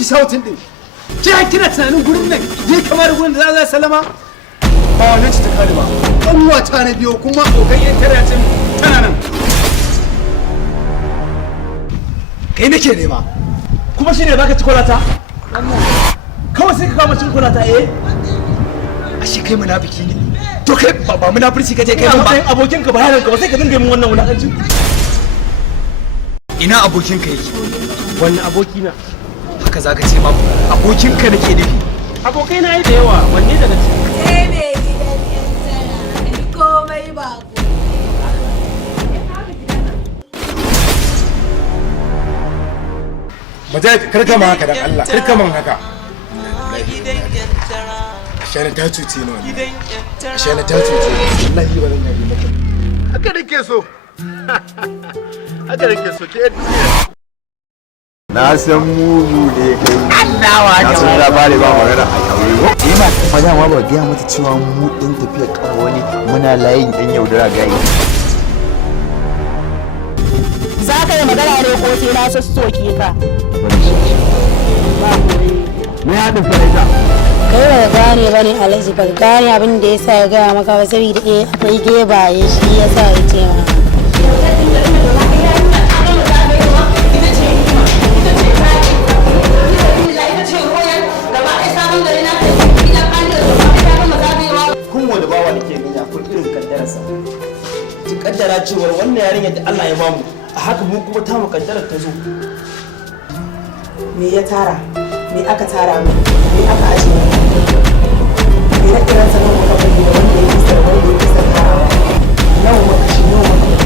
ki shautin din kina tunanin gurin nan je kamar gurin da za salama ba wannan ci ta kare ba kanwa ta na biyo kuma kokan yan karacin tana nan kai nake nema kuma shine zaka ci kwalata kawai sai ka kama cin kwalata ashe kai munafiki ne to kai ba munafurci kaje kai ba abokin ka bayanan ka ba sai ka dinga min wannan wulakanci ina abokin ka yake wannan aboki na haka zaka ce ma abokin ka nake nufi abokai na yi da yawa wanne daga cikin sai me gidan yan tsara komai ba Majid karka man haka dan Allah karka man haka Shana ta cuce ni wannan Shana ta cuce wallahi ba zan yabi maka haka nake so haka nake so ke na san mugu ne kai Allah wa na san labari ba magana a kauye ko ma madan ma ba ga mata cewa mu din tafiya kawo ne muna layin yan yaudara gayi za ka yi magana ne ko sai na sassoke ka me ya da farida kai ba gane ba ne alhaji ba gane abin da ya sa ya gaya maka ba saboda akwai gebaye shi ya sa ya ce ma kun wani bawa da ke nuna kun irin kaddararsa ki kaddara cewar wannan yarinyar da Allah ya bamu a haka mu kuma ta mu kaddarar ta zo me ya tara me aka tara mu me aka ajiye me na kiransa nan muka bari da wanda ya kisa tarawa nawa muka shi nawa muka